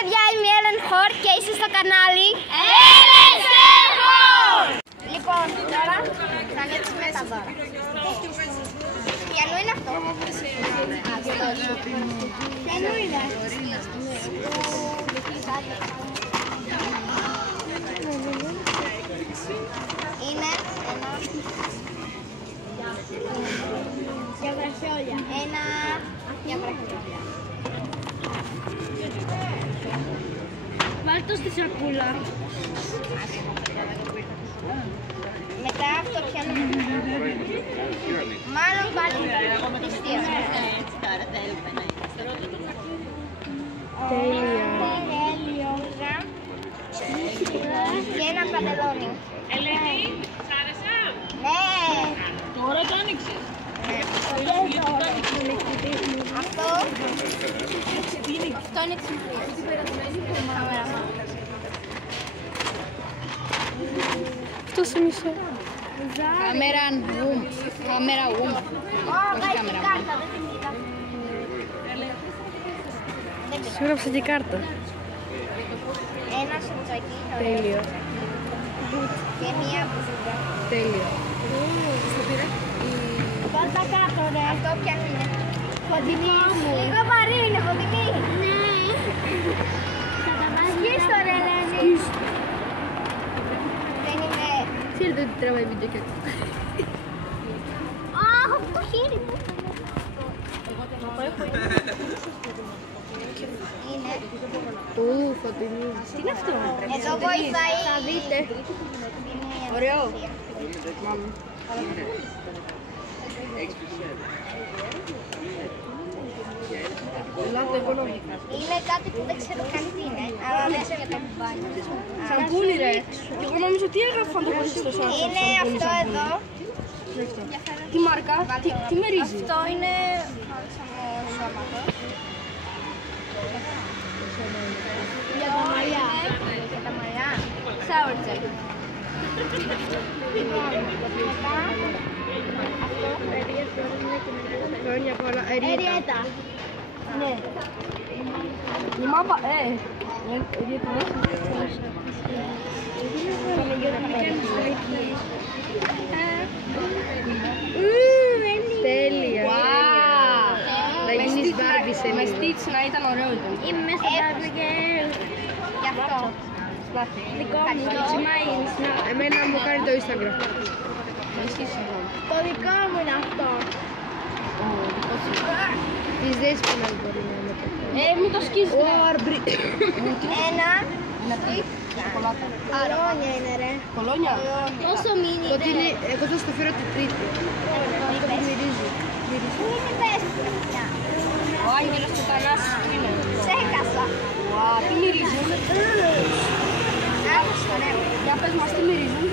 παιδιά, είμαι η Ellen Χορ και είσαι στο κανάλι Ellen Χορ! Λοιπόν, τώρα θα ανοίξουμε τα δώρα. Ποιανού είναι αυτό? Ποιανού είναι? Είναι ένα για βραχιόλια. Ένα για βραχιόλια. Βάλ' το στη σακούλα. Μετά αυτό πιάνω. Μάλλον πάλι πιστείο. Τέλειο. Και ένα παντελόνι. Ελένη, σ' άρεσα? Ναι. Τώρα το άνοιξες. Αυτό είναι ξυπνή. Αυτό σε μισό. Κάμερα zoom. Κάμερα. Κάρτα, δεν την είδα. Σου έγραψα την κάρτα. Ένα σουτσάκι. Τέλειο. Και μία μπουζούκα. Τέλειο. Πάρτα κάτω, ρε. Αυτό πιανού είναι? Κοντινή. Λίγο βαρύ είναι, κοντινή. Ναι. Θα τα βάζεις στο ρε, Ελένη. Δεν είναι... Ξέρετε ότι τραβάει βίντεο και Αχ, από το χέρι μου. Είναι... φωτεινή. Τι είναι αυτό? Εδώ βοηθάει... Θα δείτε. Ωραίο. Είναι κάτι που δεν ξέρω καν τι είναι, αλλά μέσα είναι κάτι μπάνιο. Σαμπούνι ρε. Εγώ νομίζω τι έγραφαν το χωρίς στο σώμα. Είναι αυτό εδώ. Τι μάρκα, τι μερίζει? Αυτό είναι σώματο. Για τα μαλλιά. Για τα μαλλιά. Sour check. Μετά Χρόνια πολλά. Εριέτα. Ναι. Η μάπα, Εριέτα, τέλεια. Να γίνεις Barbie σε λίγο. Με Stitch να ήταν ωραίο ήταν. Είμαι στο Barbie Girl. Γι' αυτό. Δικό μου, το Smiles. Εμένα μου κάνει το Instagram. Το δικό μου είναι αυτό. Της Δέσποινας μπορεί να είναι το. Μην το σκίσεις. Ένα. Κολόνια είναι ρε. Κολόνια. Πόσο μίνι Ότι είναι, εγώ θα στο φέρω την τρίτη. είναι Το μυρίζει. είναι πες. Ο Άγγελος του Θανάσης που είναι. Ξέχασα. Τι μυρίζουν? Άκουσα ρε. Για πες μας τι μυρίζουν.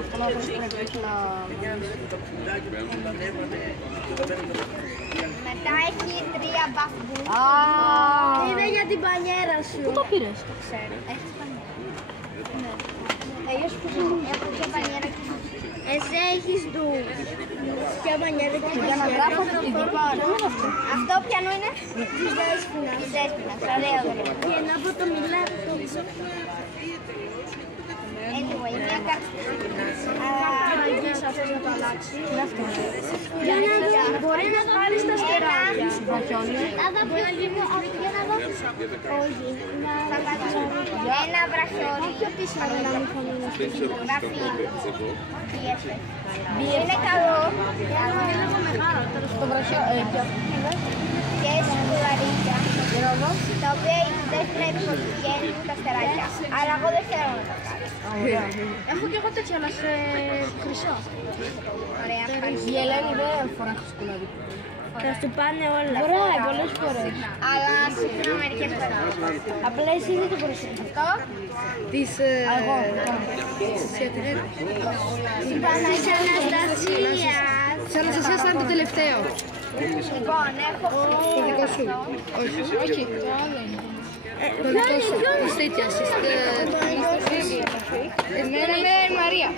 Αυτό να πρέπει να... Μετά έχει 3 μπαφμπού. Είναι για την πανιέρα σου. Πού το πήρες? Το ξέρω. Έχεις πανιέρα. Ναι. Έχω και πανιέρα και εσύ έχεις του. Και πανιέρα και Για να γράφω την κοπά. Αυτό πιανού είναι? Της Δέσποινας. Της Δέσποινας. Ωραίο. Και ένα από το μιλάτο. Anyway, μια κάρτα. Αγγείς αυτός να το αλλάξει. Είναι αυτό. Μπορεί να βάλεις τα στεράκια. Βραχιόλι. Για να δω. Όχι. Ένα βραχιόλι. Πιο πίσω να μην φωνήνω. Είναι καλό. Το βραχιόλι. Και σκουλαρίκια. Τα οποία δεν πρέπει να πηγαίνουν τα στεράκια. Αλλά εγώ δεν θέλω να τα κάνω. Έχω και εγώ τέτοια, αλλά σε χρυσό. Ωραία. Η Ελένη δεν φορά σκουλαρί. Θα σου πάνε όλα. Φοράει πολλές φορές. Αλλά συχνά μερικές φορές. Απλά εσύ δεν το φορές. Αυτό. Της... Εγώ. Της Αναστασίας. Της Αναστασίας ήταν το τελευταίο. Λοιπόν, έχω Το δικό σου. Όχι. Όχι. Το δικό σου. Της τέτοιας. Εμένα είναι η Μαρία.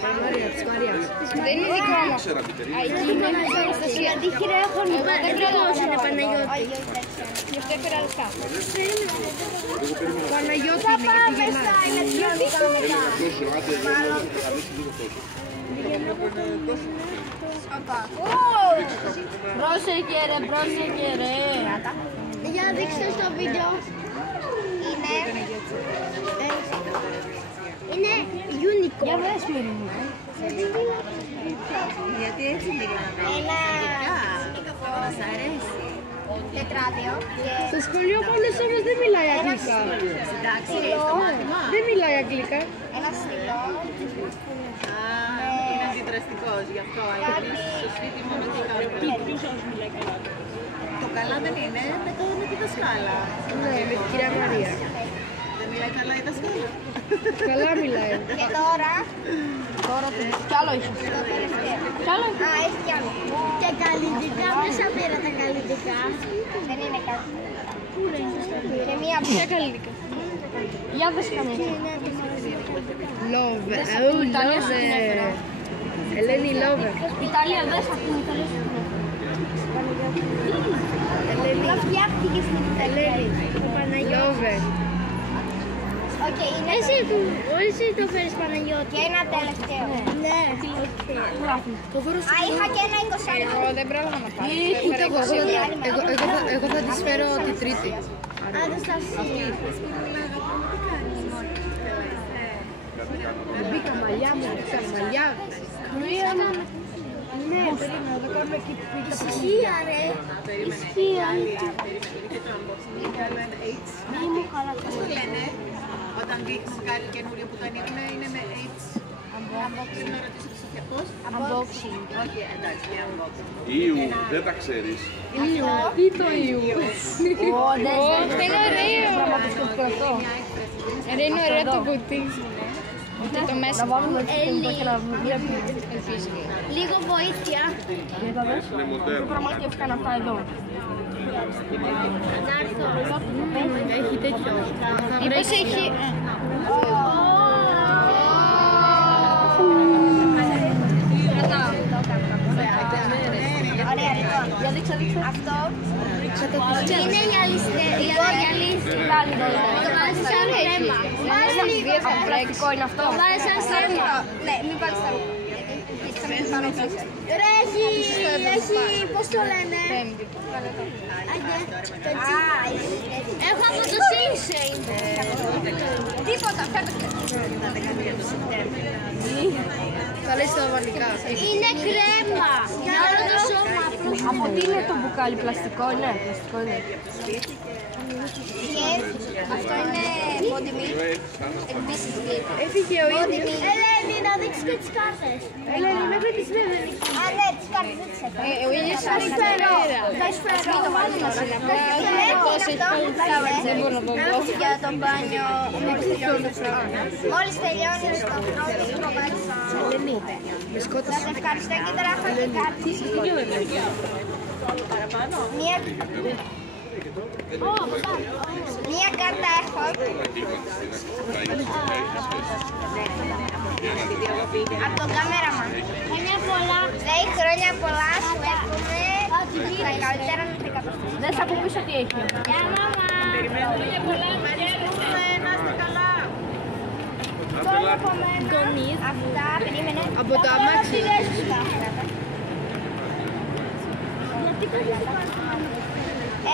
Της Μαρίας. Δεν είναι δικό μου. Εκεί είναι της Αναστασίας. γιατί χειρέχον δεν κρυκός είναι Παναγιώτη. του έφερα λεφτά. Παναγιώτη Θα είναι πάμε γιατί στα γελάει. ηλεκτρονικά μετά. Πρόσεχε ρε. Για να δείξτε στο βίντεο. Είναι unicorn. Για βρες με ρε. Γιατί έτσι μιλάμε. Ένα Μας αρέσει. τετράδιο και Στο σχολείο μόλις όμως δεν μιλάει αγγλικά. εντάξει, Δεν μιλάει αγγλικά. ένα στυλό. Είναι αντιδραστικός γι' αυτό. Στο σπίτι μου με τι κάνω. Το καλά δεν είναι με τη δασκάλα. Ναι, με την κυρία Μαρία. Δεν μιλάει καλά η δασκάλα. Καλά μιλάει. Και τώρα Τώρα κι άλλο ίσως. το τελευταίο. Κι άλλο. Α, έχει κι άλλο. Και καλλιτικά, μέσα πήρα τα καλλιτικά. Δεν είναι κάτι. Και μία Ποια καλλιτικά. Για δες καμία. Love. Ιταλία σου την έφερα. Ελένη Love. Ιταλία δες αυτήν την Ιταλία σου. Τα φτιάχτηκε στην Ιταλία. Love. Οκ, είναι Εσύ το φέρεις Παναγιώτη. και ένα τελευταίο. Ναι. Α, είχα και ένα 20. Εγώ δεν πρόλαβα να πάρω. Ούτε εγώ. Εγώ θα της φέρω την Τρίτη. Αναστασία. Μπήκα μαλλιά μου, μπήκα μαλλιά. Ναι, περίμενα, θα κάνουμε εκεί που πήγα. Ισχύα ρε. Ισχύα. Μη μου καλά. Πώς το λένε, όταν δείχνουν κάτι καινούριο που το ανοίγουν είναι με H. Πρέπει να ρωτήσω τη Σοφία πώς. Unboxing. Όχι, εντάξει, είναι unboxing. Ιου, δεν τα ξέρεις. Τι το Ιου. Είναι ωραίο. Είναι ωραίο το κουτί. Και το μέσα. Να βάλουμε το και να βγει. Λίγο βοήθεια. Είναι μοντέρνο. Πραγματεύτηκαν αυτά εδώ. Να έρθω. Έχει τέτοιο. Είπες έχει... Ωραία, λοιπόν. Για δείξα. Αυτό είναι γυαλιστή. Το βάζεις σαν κρέμα. Βάζεις λίγο. Πρακτικό είναι αυτό. Το βάζεις σαν κρέμα. Ναι, μην βάλεις τα ρούχα. Ρε, έχει, πώς το λένε. Έχω από το Sensei. Τίποτα, φέρτε. Θα λες τα βαλικά. Είναι κρέμα. Για όλο το σώμα. Από τι είναι το μπουκάλι, πλαστικό είναι. Και αυτό είναι body milk. Επίσης Έφυγε ο body ίδιος. milk. Ελένη, να δείξεις και τις κάρτες. Ελένη, μέχρι τις δεν Α, ναι, τις κάρτες δεν τις έφερα. Ο ίδιος Θα σου φέρω. Θα σου φέρω. το βάλουμε να είναι. Για το μπάνιο. Μόλις τελειώνεις το πρώτο το βάζεις. με σκότωσε. Σας ευχαριστώ και τώρα έχω και κάτι. Μία κάρτα έχω. Από τον κάμεραμαν. Χρόνια πολλά. Χρόνια πολλά σου εύχομαι. Τα καλύτερα με τα καταστήματα. Δεν θα πω πίσω τι έχει. Γεια μάμα. Χρόνια πολλά. Να είστε καλά. Τώρα από μένα. Αυτά, περίμενε. Από το αμάξι.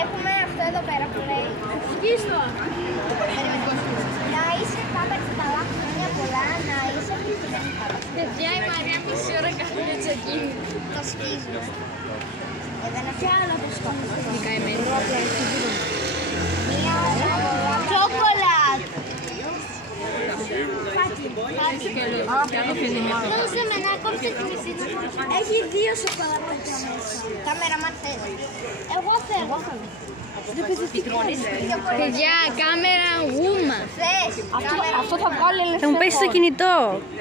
Έχουμε αυτό εδώ πέρα που λέει. Σκίστο. Να είσαι πάντα έτσι καλά, χρόνια πολλά, να είσαι ευτυχισμένη πάντα. Παιδιά, η Μαρία μισή ώρα καθόλου τσακίνη. Το σκίζουμε. Εδώ είναι και άλλο το σκόπιμο. Μία τσόκολατ. Δώσε με να κόψει τη μισή του. Έχει δύο σοκολατάκια μέσα. Κάμεραμαν θες. Εγώ θέλω. Παιδιά, κάμερα γούμα. Θες. Αυτό θα βγάλει ελευθερό. Θα μου πέσει το κινητό.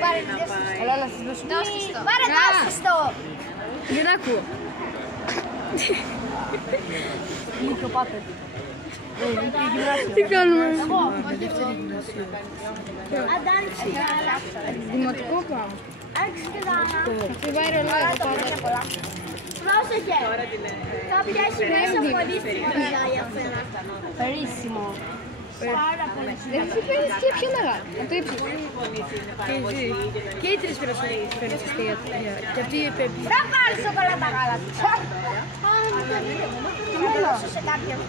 Πάρε τη δώσ' του. Καλά, να σας δώσω. Πάρε δώσ' το. Δεν ακούω. Μικρό πάτε. Τι κάνουμε. Αντάνιξε καλά. Δημοτικό πάμε. Άρχισε και δάνα. Τι πάει ρολόι. Πολλά. Πρόσεχε! Κάποια έχει μέσα πολύ σημαντικά για σένα. Περίσσιμο. Πάρα πολύ Δεν έχει παίρνει και πιο μεγάλο. Να το είπα. Και οι τρεις φέρνουν αστεία. Και αυτή η επέπη. Θα πάρει σοκολάτα γάλατα. Θα δώσω σε κάποιον.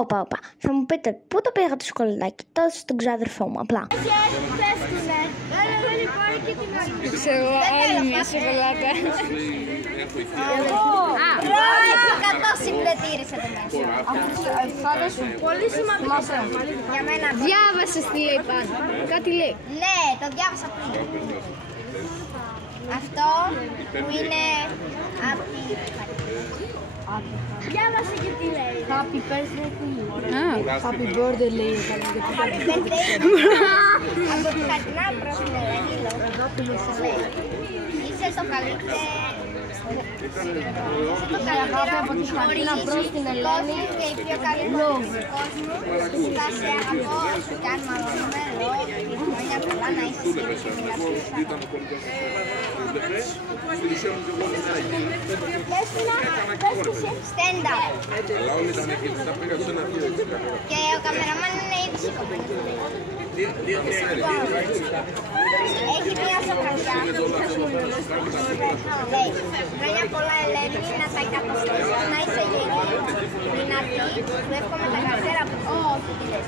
Όπα. Θα μου πείτε πού το πήγα το σοκολατάκι. Το έδωσα στον ξάδερφό μου απλά. Πες του ναι. Δεν υπάρχει και την άλλη. Ξέρω άλλη μια σοκολάτα. Έχει 100 συμπλετήρες εδώ μέσα. Πολύ σημαντικό. Για μένα. Διάβασες τι λέει πάνω. Κάτι λέει. Ναι, το διάβασα πριν. Αυτό που είναι από τη... Διάβασε και τι λέει. Happy birthday to you. Happy birthday λέει. Happy birthday. Από τη Χαρτινά προς την Ελένη. Είσαι το καλύτερο. Αγάπη από τη Χαρτινά προς την Ελένη. Και η πιο καλύτερη του κόσμου. Θα σε αγαπώ, σου κάνω μαλωμένο. Και χρόνια πολλά να είσαι stand-up. Και ο καμεραμάν είναι ήδη σηκωμένος. Έχει μία σοκαριά. Λέει, χρόνια πολλά Ελένη, να τα εκατοστήσεις, να είσαι γερή, δυνατή, που εύχομαι τα καλύτερα από ό,τι τι λες.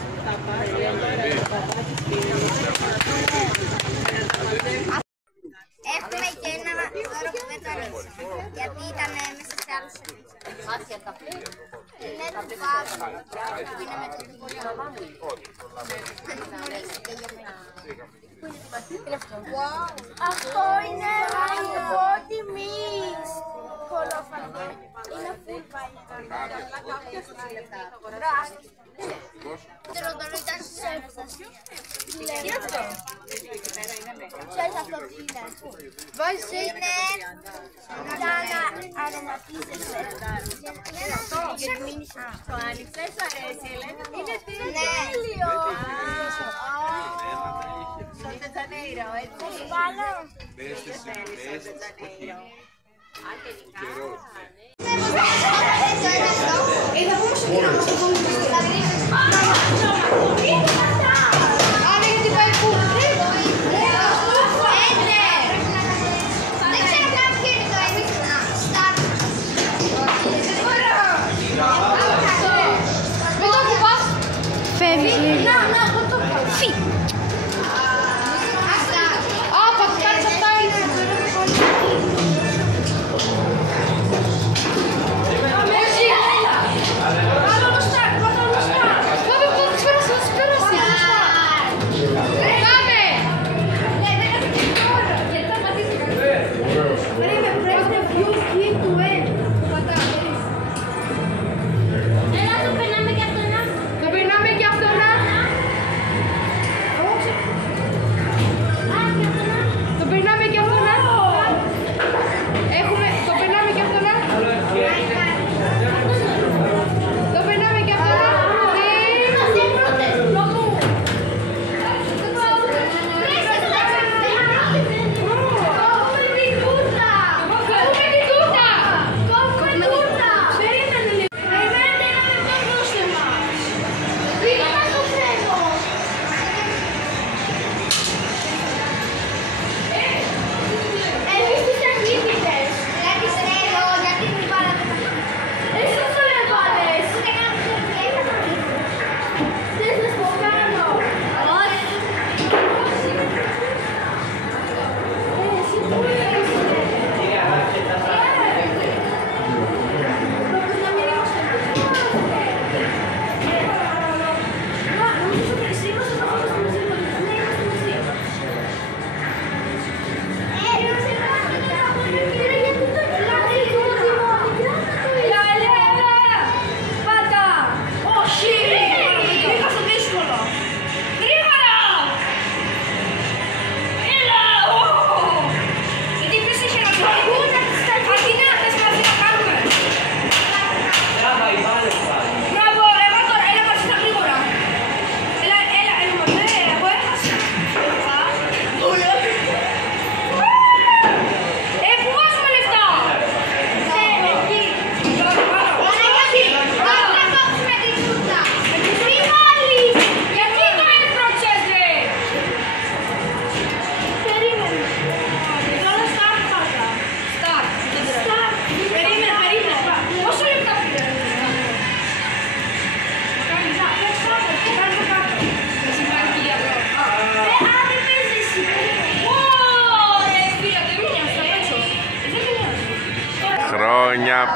Έχουμε και ένα δώρο που δεν το ανοίξαμε, γιατί ήταν μέσα σε άλλους εμείς. Είναι το Παύλο, που είναι με το τυχείο. Αναγνωρίστηκε για μένα. Αυτό είναι ραγικό τιμής. Κολόφαρμα. Είναι full πάλι. Το ροντολό ήταν στις έφτας. Τι είναι αυτό? Ξέρεις αυτό τι είναι? Είναι για να αρωματίζεσαι. Το άνοιξες, σου αρέσει, Ελένη. Είναι τέλειο! Στο Τετζανέιρο, έτσι. Πάνω.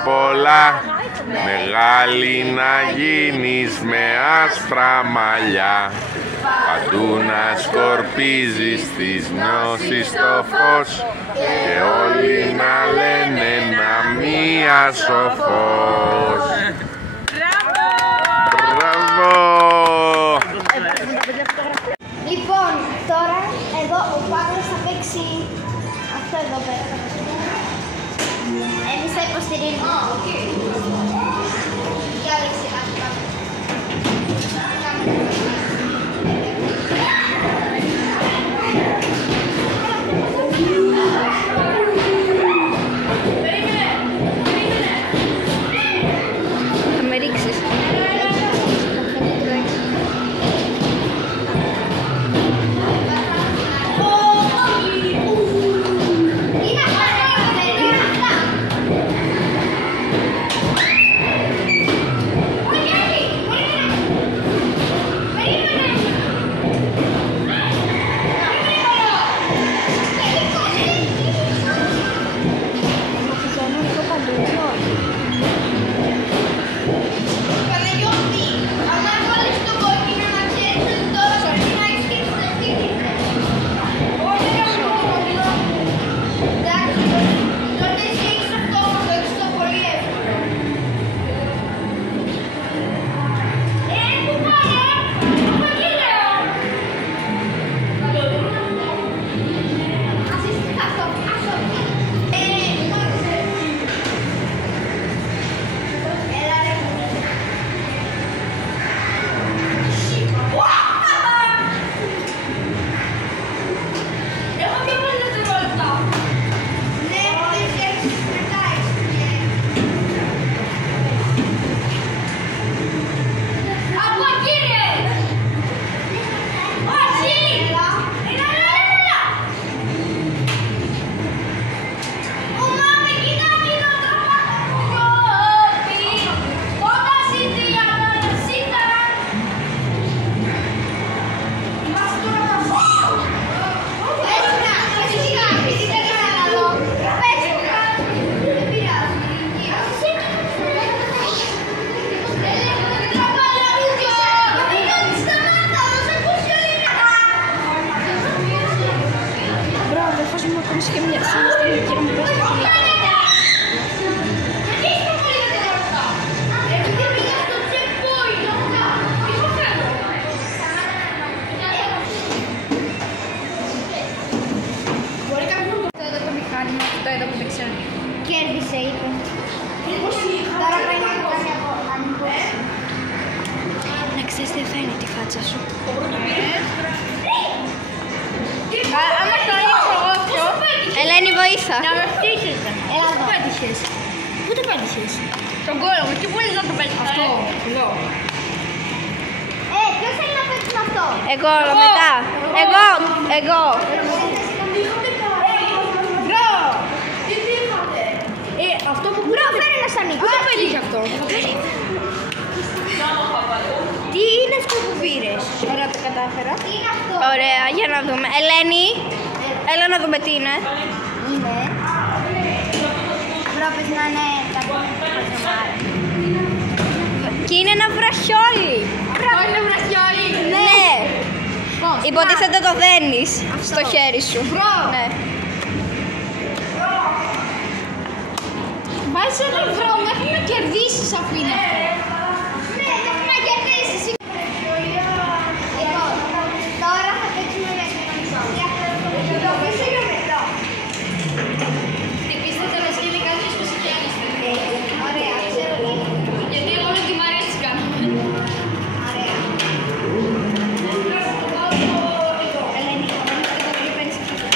πολλά, μεγάλη να γίνεις με άσπρα μαλλιά, παντού να σκορπίζεις τις γνώσεις στο φως και όλοι να λένε να μία σοφός. Μπράβο! Λοιπόν, τώρα εδώ ο Παύλος θα παίξει αυτό εδώ πέρα. Εμείς θα υποστηρίζουμε. Για δεξιά. Θα με ρίξεις. Κέρδισε, είπε. Τώρα πρέπει να το κάνει από ανοιχτός. Να ξέρεις δεν φαίνεται τη φάτσα σου. Άμα το ανοίξω εγώ, Ελένη, βοήθα. να με φτύσεις. Έλα Πού το εδώ. πέτυχες? Πού το πέτυχες? Στον κόλλο μου. Τι μπορείς να το πέτυχες? Αυτό. Εδώ. Ποιος θέλει να παίξει με αυτό? Εγώ μετά. Εγώ. Αυτό που Μπρο, φέρε να σ' ανοίξει. Πού το πέτυχε αυτό? Τι είναι αυτό που πήρες? Ωραία, το κατάφερα. Τι είναι αυτό? Ωραία, για να δούμε. Ελένη, έλα να δούμε τι είναι. Είναι. Μπρο, πες να είναι κάτι χαζομάρα. Και είναι ένα βραχιόλι. Αυτό είναι βραχιόλι. Ναι. Πώς? Υποτίθεται το δένεις στο χέρι σου. Μπρο. Ναι. Βάζεις ένα ευρώ μέχρι να κερδίσεις αφήνει αυτό. Ναι, μέχρι να κερδίσεις. Λοιπόν, τώρα θα παίξουμε με κοινωνικό. Το πίσω για μετά. Επίσης θα σκύλει κάτι στο συγγένεις. Ωραία, ξέρω τι. Γιατί εγώ με τη Μαρία τις κάνω. Ωραία. Ελένη, το παίρνεις αυτό.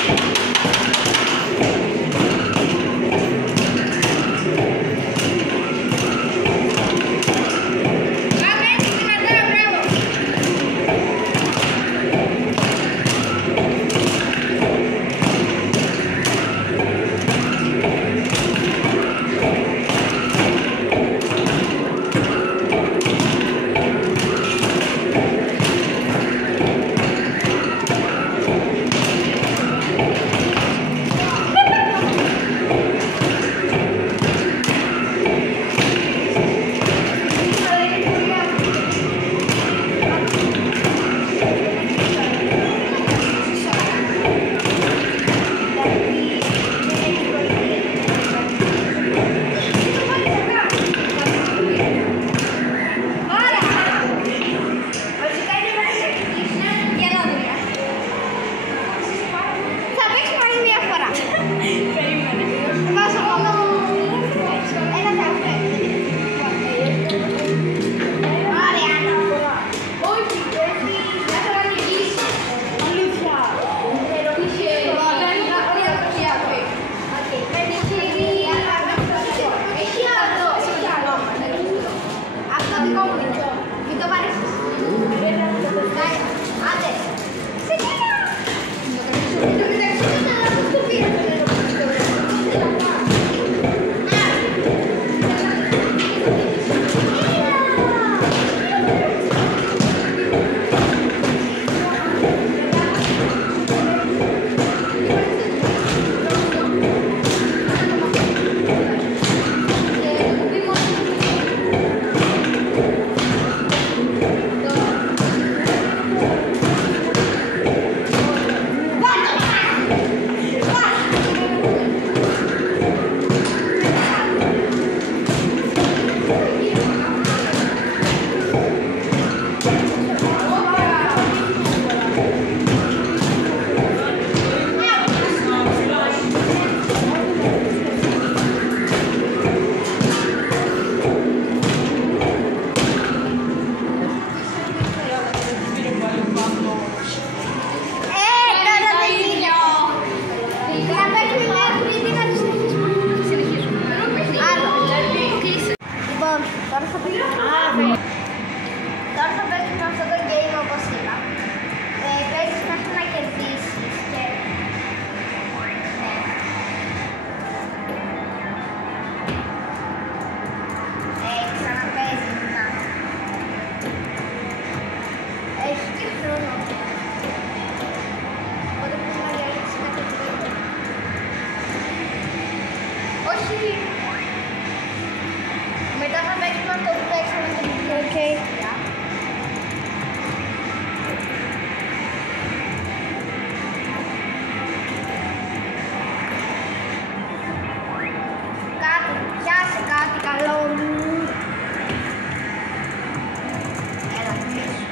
Τώρα θα παίξουμε αυτό το game όπως είπα. Παίζεις μέχρι να κερδίσεις και... ξαναπέζεις να... Έχει και χρόνο. Οπότε πρέπει να διαλέξεις κάτι τέτοιο. Όχι! Μετά θα παίξουμε αυτό που παίξαμε το video. Okay. Κάτι, πιάσε κάτι καλό μου. Έλα, κλείσου.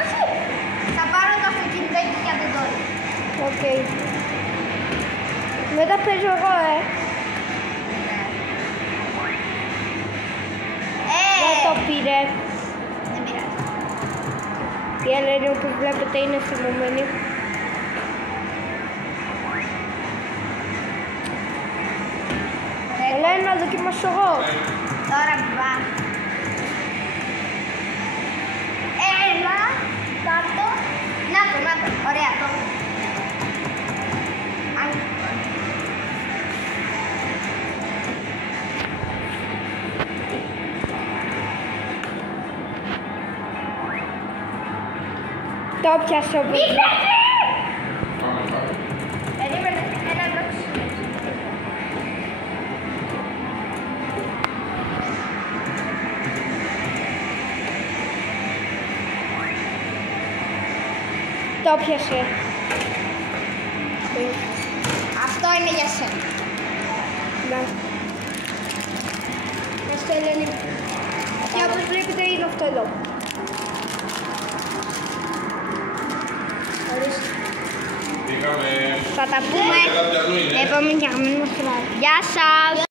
Όχι! Θα πάρω το αυτοκινητάκι για τον Τόλι. Οκ. Μετά παίζω εγώ, Δεν το πήρε. Δεν πειράζει. Η Ελένη, όπως βλέπετε, είναι θυμωμένη. Ελένη, να δοκιμάσω εγώ. Τώρα μπα. Έλα, κάτω. Να το, ωραία το. Το πιάσα όπως... Περίμενε, ένα δόξι. Το πιάσε. Αυτό είναι για σένα. Να. Ευχαριστώ, Ελένη. Και όπως βλέπετε είναι αυτό εδώ. Είχαμε... Θα τα πούμε επόμενη για να μην μας φυλάει. Γεια σας!